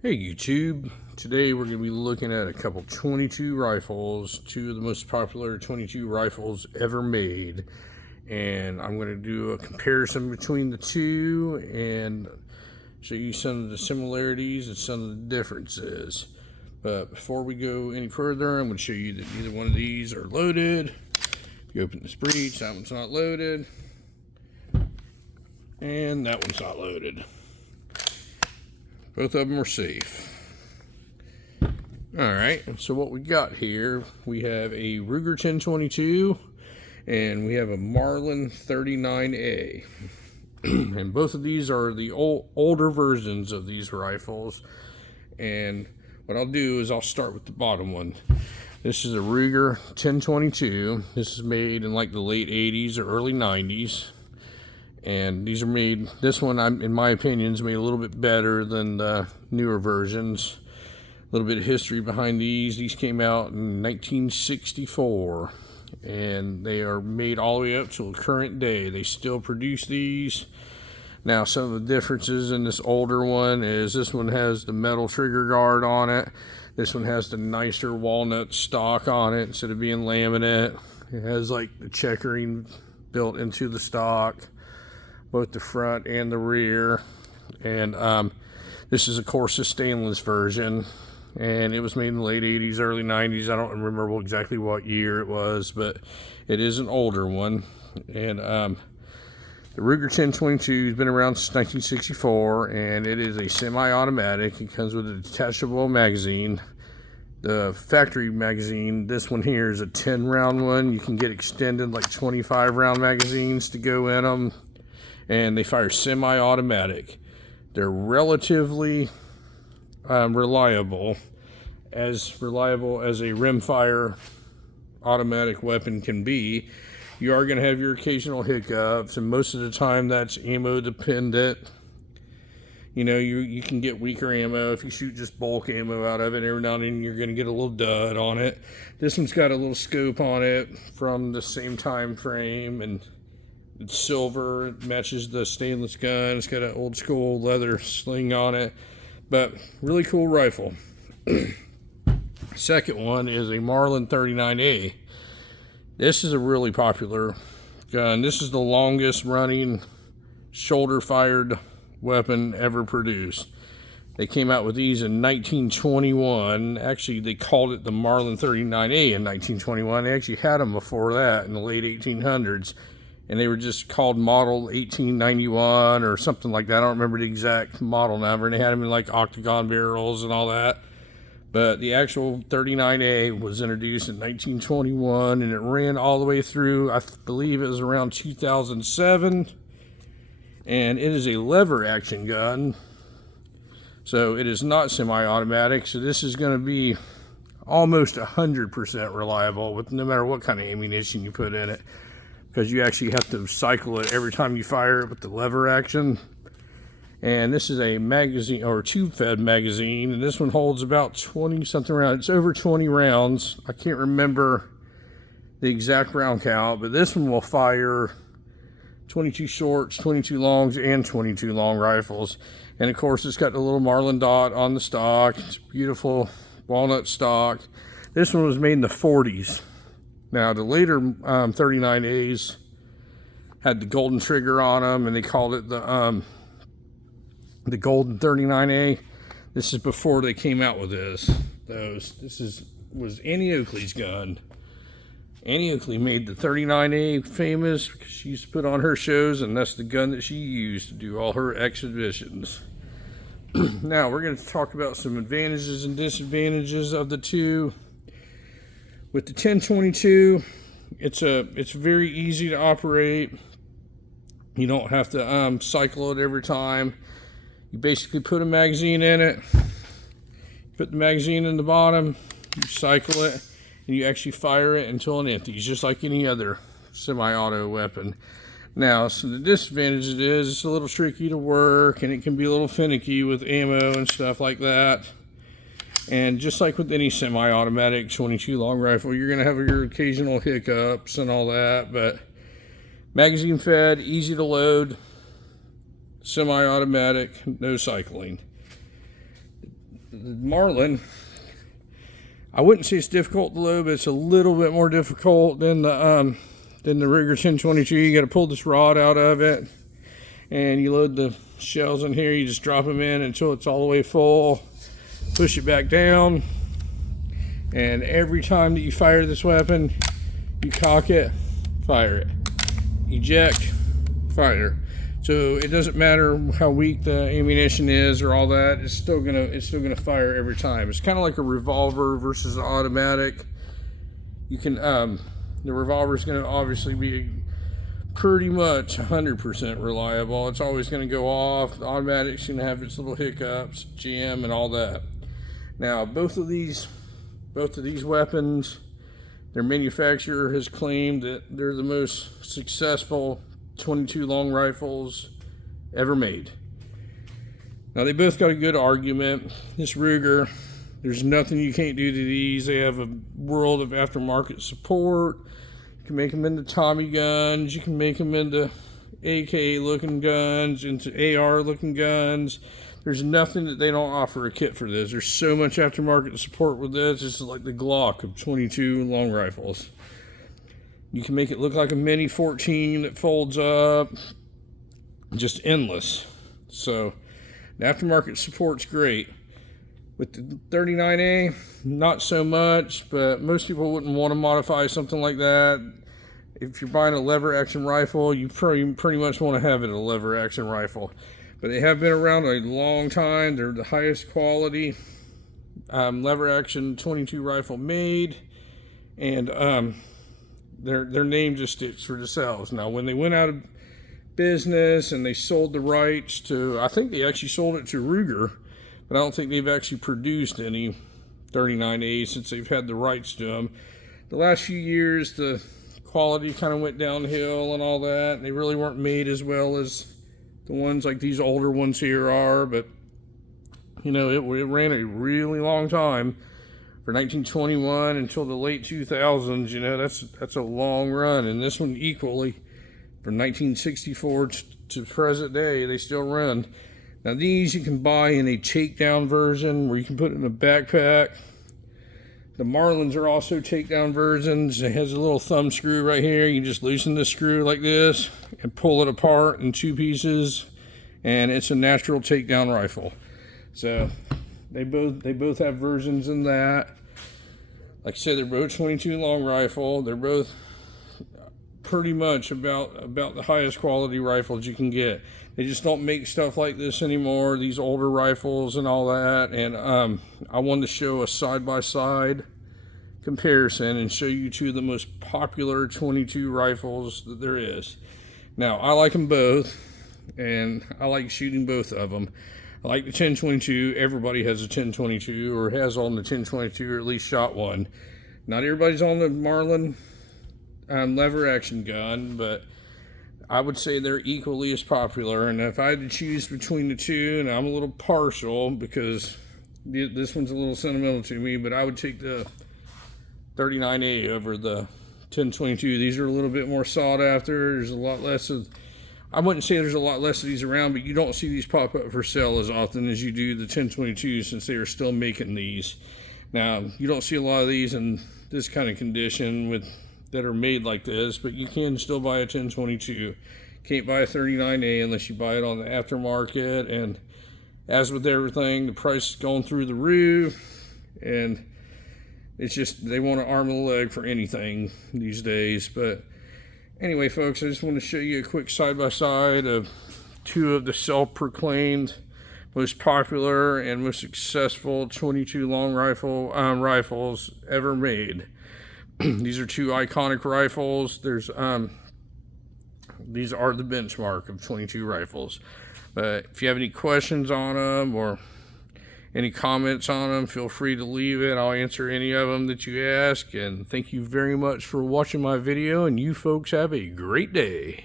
Hey YouTube, today we're going to be looking at a couple 22 rifles, two of the most popular 22 rifles ever made, and I'm going to do a comparison between the two and show you some of the similarities and some of the differences. But before we go any further, I'm going to show you that neither one of these are loaded. If you open this breech, that one's not loaded, and that one's not loaded. Both of them are safe. Alright, so what we got here, we have a Ruger 1022 and we have a Marlin 39A. And both of these are the older versions of these rifles. And what I'll do is I'll start with the bottom one. This is a Ruger 1022. This is made in like the late 80s or early 90s. And these are made, this one, in my opinion, is made a little bit better than the newer versions. A little bit of history behind these. These came out in 1964. And they are made all the way up till the current day. They still produce these. Now, some of the differences in this older one is this one has the metal trigger guard on it. This one has the nicer walnut stock on it instead of being laminate. It has like the checkering built into the stock, both the front and the rear. And this is of course a stainless version, and it was made in the late 80s, early 90s. I don't remember exactly what year it was, but it is an older one. And the Ruger 1022 has been around since 1964, and it is a semi-automatic. It comes with a detachable magazine. The factory magazine, this one here, is a 10 round one. You can get extended like 25 round magazines to go in them. And they fire semi-automatic. They're relatively reliable as a rimfire automatic weapon can be. You are going to have your occasional hiccups, and most of the time that's ammo dependent. You know, you can get weaker ammo if you shoot just bulk ammo out of it. Every now and then you're going to get a little dud on it. This one's got a little scope on it from the same time frame, and it's silver. It matches the stainless gun. It's got an old school leather sling on it, but really cool rifle. Second one is a Marlin 39A. This is a really popular gun. This is the longest running shoulder fired weapon ever produced. They came out with these in 1921. Actually, they called it the Marlin 39A in 1921. They actually had them before that in the late 1800s. And they were just called model 1891 or something like that. I don't remember the exact model number. And they had them in like octagon barrels and all that. But the actual 39A was introduced in 1921, and it ran all the way through, I believe it was around 2007. And it is a lever action gun. So it is not semi-automatic. So this is going to be almost 100% reliable with no matter what kind of ammunition you put in it, because you actually have to cycle it every time you fire it with the lever action. And this is a magazine, or tube fed magazine, and this one holds about 20 something rounds. It's over 20 rounds. I can't remember the exact round count, but this one will fire 22 shorts, 22 longs, and 22 long rifles. And of course it's got the little Marlin dot on the stock. It's beautiful walnut stock. This one was made in the 40s. Now, the later 39As had the golden trigger on them, and they called it the golden 39A. This is before they came out with this. This was Annie Oakley's gun. Annie Oakley made the 39A famous because she used to put on her shows, and that's the gun that she used to do all her exhibitions. Now, we're going to talk about some advantages and disadvantages of the two. With the 1022, it's very easy to operate. You don't have to cycle it every time. You basically put a magazine in it, put the magazine in the bottom, you cycle it, and you actually fire it until it empties, just like any other semi-auto weapon. Now, so the disadvantage is it's a little tricky to work, and it can be a little finicky with ammo and stuff like that. And just like with any semi-automatic 22 long rifle, you're going to have your occasional hiccups and all that, but magazine fed, easy to load, semi-automatic, no cycling. Marlin, I wouldn't say it's difficult to load, but it's a little bit more difficult than the Ruger 1022. You got to pull this rod out of it, and you load the shells in here. You just drop them in until it's all the way full. Push it back down, and every time that you fire this weapon, you cock it, fire it, eject, fire. So it doesn't matter how weak the ammunition is or all that, it's still gonna fire every time. It's kind of like a revolver versus an automatic. You can the revolver is going to obviously be pretty much 100% reliable. It's always going to go off. The automatic's going to have its little hiccups, jam, and all that. Now, both of these weapons, their manufacturer has claimed that they're the most successful 22 long rifles ever made. Now, they both got a good argument. This Ruger, there's nothing you can't do to these. They have a world of aftermarket support. You can make them into Tommy guns. You can make them into AK looking guns, into AR looking guns. There's nothing that they don't offer a kit for this. There's so much aftermarket support with this. This is like the Glock of 22 long rifles. You can make it look like a mini 14 that folds up. Just endless. So the aftermarket support's great. With the 39A, not so much, but most people wouldn't want to modify something like that. If you're buying a lever action rifle, you pretty much want to have it a lever action rifle. But they have been around a long time. They're the highest quality lever action 22 rifle made, and their name just sticks for themselves. Now, when they went out of business and they sold the rights to, I think they actually sold it to Ruger, but I don't think they've actually produced any 39A since they've had the rights to them. The last few years, the quality kind of went downhill and all that, and they really weren't made as well as the ones like these older ones here are, but you know, it ran a really long time. For 1921 until the late 2000s, you know, that's a long run. And this one equally, from 1964 to present day, they still run. Now these you can buy in a takedown version where you can put it in a backpack. The Marlins are also takedown versions. It has a little thumb screw right here. You just loosen the screw like this and pull it apart in two pieces, and it's a natural takedown rifle. So they both have versions in that. Like I said, they're both 22 long rifle. They're both pretty much about the highest quality rifles you can get. They just don't make stuff like this anymore, these older rifles and all that. And I wanted to show a side-by-side comparison and show you two of the most popular 22 rifles that there is. Now, I like them both, and I like shooting both of them. I like the 1022. Everybody has a 1022 or has on the 1022 or at least shot one. Not everybody's on the Marlin lever action gun, but I would say they're equally as popular. And if I had to choose between the two, and I'm a little partial because this one's a little sentimental to me, but I would take the 39A over the 1022. These are a little bit more sought after. There's a lot less of, I wouldn't say there's a lot less of these around, but you don't see these pop up for sale as often as you do the 1022 since they are still making these. Now, you don't see a lot of these in this kind of condition that are made like this, but you can still buy a 1022. Can't buy a 39A unless you buy it on the aftermarket, and as with everything, the price is going through the roof, and it's just, they want an arm and a leg for anything these days. But anyway, folks, I just want to show you a quick side-by-side of two of the self-proclaimed most popular and most successful 22 long rifles ever made. These are two iconic rifles. These are the benchmark of 22 rifles. But if you have any questions on them or any comments on them, feel free to leave it. I'll answer any of them that you ask. And thank you very much for watching my video, and you folks have a great day.